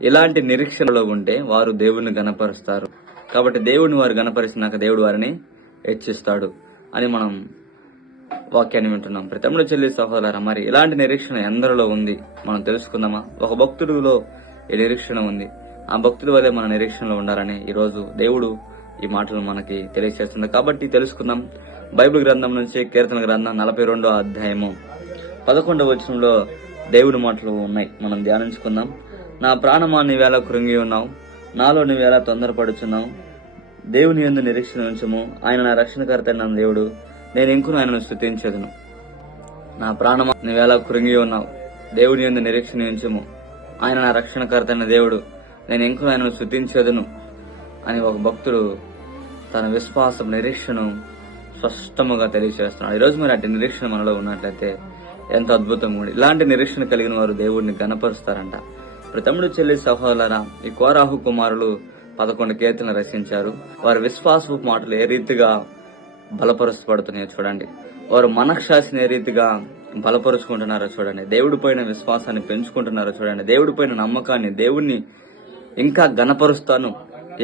ఇలాంటి నిరీక్షణలో ఉంటే వారు దేవుణ్ణి గణపరుస్తారు. కాబట్టి దేవుడిని వారు గణపరిచినాక దేవుడు వారిని హెచ్చిస్తాడు అని మనం వాక్యాన్ని వింటున్నాం. తమ్ముడు చెల్లి సహోదరా, మరి ఇలాంటి నిరీక్షణ ఎందరిలో ఉంది మనం తెలుసుకుందామా? ఒక భక్తుడిలో ఈ నిరీక్షణ ఉంది. ఆ భక్తుడి వల్లే మన నిరీక్షణలో ఉండాలని ఈ రోజు దేవుడు ఈ మాటలు మనకి తెలియజేస్తుంది. కాబట్టి తెలుసుకుందాం. బైబిల్ గ్రంథం నుంచి కీర్తన గ్రంథం 42వ అధ్యాయము 11వ వచనంలో దేవుడి మాటలు ఉన్నాయి. మనం ధ్యానించుకుందాం. నా ప్రాణమా నీవేళ కృంగి ఉన్నావు, నాలో నీవేళ తొందరపడుచున్నావు. దేవుని యందు నిరీక్షణ ఉంచము, ఆయన నా రక్షణకర్త అయిన దేవుడు, నేను ఇంకును ఆయనను స్తుతించెదను. నా ప్రాణమా నీవేళ కృంగి ఉన్నావు, దేవుని యందు నిరీక్షణ ఉంచము, ఆయన నా రక్షణకర్త అయిన దేవుడు, నేను ఇంకును ఆయనను స్తుతించెదను అని ఒక భక్తుడు తన విశ్వాస నిరీక్షను స్పష్టముగా తెలియజేస్తున్నాడు. ఈరోజు మరి అట్టి నిరీక్షణ మనలో ఉన్నట్లయితే ఎంత అద్భుతంగా ఉంది. ఇలాంటి నిరీక్షణ కలిగిన వారు దేవుడిని గణపరుస్తారంట. తమ్ముడు చెల్లి సహోదరా, ఈ కోరాహు కుమారులు 11 కీర్తనలు రచించారు. వారి విశ్వాసపు మాటలు ఏ రీతిగా బలపరుచబడుతున్నాయో చూడండి. వారు మనఃశాసిని ఏ రీతిగా బలపరుచుకుంటున్నారో చూడండి. దేవుడి పైన విశ్వాసాన్ని పెంచుకుంటున్నారో చూడండి. దేవుడి పైన నమ్మకాన్ని, దేవుణ్ణి ఇంకా గణపరుస్తాను,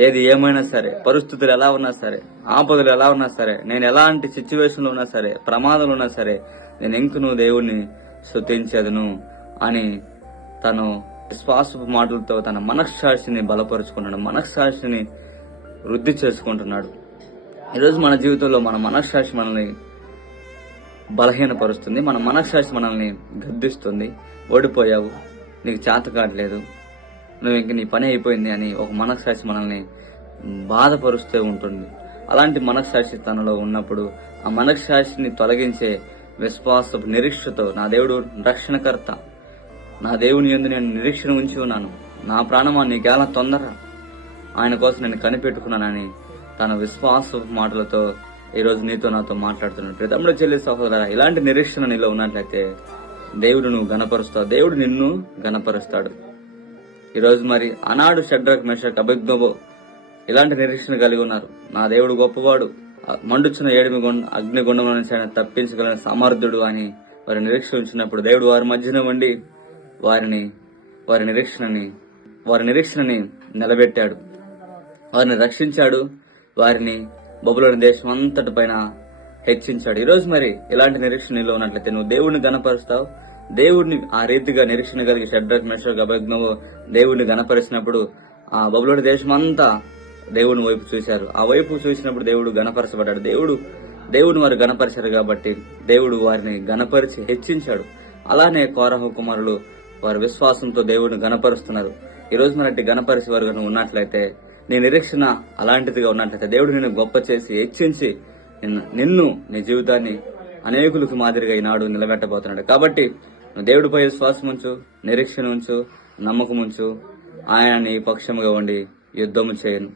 ఏది ఏమైనా సరే, పరిస్థితులు ఎలా ఉన్నా సరే, ఆపదలు ఎలా ఉన్నా సరే, నేను ఎలాంటి సిచ్యువేషన్ లో ఉన్నా సరే, ప్రమాదాలు ఉన్నా సరే, నేను ఇంకను దేవుణ్ణి స్తుతించెదను అని తను విశ్వాసపు మాటలతో తన మనఃశాస్త్రిని బలపరుచుకుంటున్నాడు, మనఃశాస్త్రిని వృద్ధి చేసుకుంటున్నాడు. ఈరోజు మన జీవితంలో మన మనఃశాస్త్రి మనల్ని బలహీనపరుస్తుంది, మన మనఃశాస్త్రి మనల్ని గద్దిస్తుంది. ఓడిపోయావు, నీకు చేత కావట్లేదు, నువ్వు ఇంక నీ పని అయిపోయింది అని ఒక మనఃశాస్త్రి మనల్ని బాధపరుస్తూ ఉంటుంది. అలాంటి మనఃశాస్త్రి తనలో ఉన్నప్పుడు ఆ మనఃశాస్త్రిని తొలగించే విశ్వాసపు నిరీక్షతో, నా దేవుడు రక్షణకర్త, నా దేవుని యందు నేను నిరీక్షణ ఉంచి ఉన్నాను, నా ప్రాణమా నీకేలా తొందర, ఆయన కోసం నేను కనిపెట్టుకున్నానని తన విశ్వాస మాటలతో ఈరోజు నీతో నాతో మాట్లాడుతున్నాడు. తమ్ముడు చెల్లి సహోదరా, ఇలాంటి నిరీక్షణ నీలో ఉన్నట్లయితే దేవుడు నువ్వు గణపరుస్తావు, దేవుడు నిన్ను గణపరుస్తాడు. ఈరోజు మరి ఆనాడు షడ్రక్ మెషక్ అబేద్నెగో ఇలాంటి నిరీక్షణ కలిగి ఉన్నారు. నా దేవుడు గొప్పవాడు, మండుచున్న అగ్నిగుండం నుంచి ఆయన తప్పించగలిగిన సమర్థుడు అని వారి నిరీక్షణ ఉంచినప్పుడు దేవుడు వారి మధ్యన ఉండి వారి నిరీక్షణని నిలబెట్టాడు, వారిని రక్షించాడు, వారిని బబులోని దేశం అంతటి పైన హెచ్చించాడు. ఈరోజు మరి ఇలాంటి నిరీక్షణలో ఉన్నట్లయితే నువ్వు దేవుడిని గణపరుస్తావు. దేవుడిని ఆ రీతిగా నిరీక్షణ కలిగి షడ్రక్ మెషక్ అబేద్నెగో దేవుడిని గణపరిచినప్పుడు ఆ బబులోని దేశం అంతా దేవుని వైపు చూశారు. ఆ వైపు చూసినప్పుడు దేవుడు గణపరచబడ్డాడు. దేవుడిని వారు గణపరిచారు కాబట్టి దేవుడు వారిని గణపరిచి హెచ్చించాడు. అలానే కోరహు కుమారులు వారి విశ్వాసంతో దేవుడిని గణపరుస్తున్నారు. ఈ రోజు మరి గణపరిచి వారు ఉన్నట్లయితే, నీ నిరీక్షణ అలాంటిదిగా ఉన్నట్లయితే దేవుడు నిన్ను గొప్ప చేసి హెచ్చించి నిన్ను, నీ జీవితాన్ని అనేకులకు మాదిరిగా ఈనాడు నిలబెట్టబోతున్నాడు. కాబట్టి దేవుడిపై విశ్వాసం ఉంచు, నిరీక్షణ ఉంచు, నమ్మకం ఉంచు. ఆయన నీ పక్షముగా ఉండి యుద్ధము చేయను.